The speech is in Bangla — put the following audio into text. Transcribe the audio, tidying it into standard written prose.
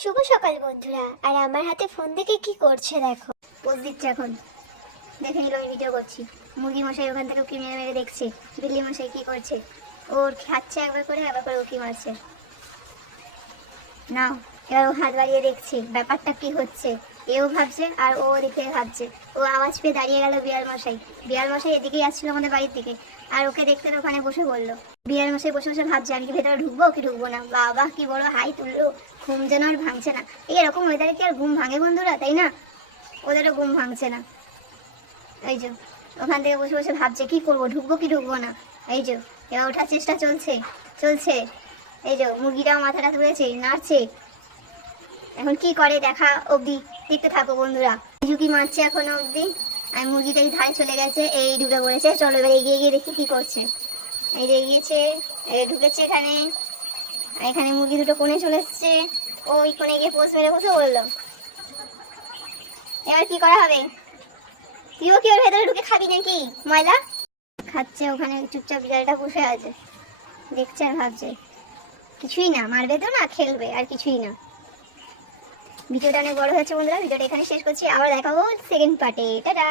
শুভ সকাল বন্ধুরা। আর আমার হাতে ফোন দেখে কি করছে দেখো, পোজ দিচ্ছে এখন। দেখে নিল আমি ভিডিও করছি। মুরগি মশাই ওখান থেকে উকি মেরে মেরে দেখছে বিল্লি মশাই কি করছে। ওর খাচ্ছে একবার করে উকি মারছে। নাও, এবার ও হাত বাড়িয়ে দেখছে ব্যাপারটা কি হচ্ছে। এও ভাবছে আর ও ওদিকে ভাবছে। ও আওয়াজ পেয়ে দাঁড়িয়ে গেল বিড়াল মশাই। বিড়াল মশাই এদিকেই আসছিল আমাদের বাড়ির দিকে। আর ওকে দেখতে ওখানে বসে পড়লো। বিড়াল মশাই বসে বসে ভাবছে আমি কি ভেতরে ঢুকবো কি ঢুকবো না। বাবা কি বড় হাই তুললো, ঘুম যেন আর ভাঙছে না। এরকম ওয়েদারে কি আর ঘুম ভাঙে বন্ধুরা, তাই না? ওদেরও ঘুম ভাঙছে না। এই যে ওখান থেকে বসে বসে ভাবছে কি করবো, ঢুকবো কি ঢুকবো না। এই যে এবার ওঠার চেষ্টা চলছে চলছে। এই যে মুরগিটাও মাথাটা তুলেছে, নাড়ছে। এখন কি করে দেখা অবধি দেখতে থাকো বন্ধুরা। ঝুঁকি মারছে এখনো অবধি। আর মুরগিটা এই ধারে চলে গেছে, এই ঢুকে পড়েছে। চলো এবার এগিয়ে গিয়ে দেখি কি করছে। এই যে এগিয়েছে, ঢুকেছে এখানে। এখানে মুরগি দুটো কোণে চলে এসছে। ওই কোণে গিয়ে পোজ মেরে বসে বললো। এবার কি করা হবে? তুইও কি ওর ভেতরে ঢুকে খাবি নাকি ময়লা? খাচ্ছে ওখানে চুপচাপ, বিড়ালটা বসে আছে দেখছে আর ভাবছে কিছুই না, মারবে তো না, খেলবে আর কিছুই না। ভিডিওটা অনেক বড় হয়েছে বন্ধুরা, ভিডিওটা এখানে শেষ করছি। আবার দেখাবো সেকেন্ড পার্টে। টাটা।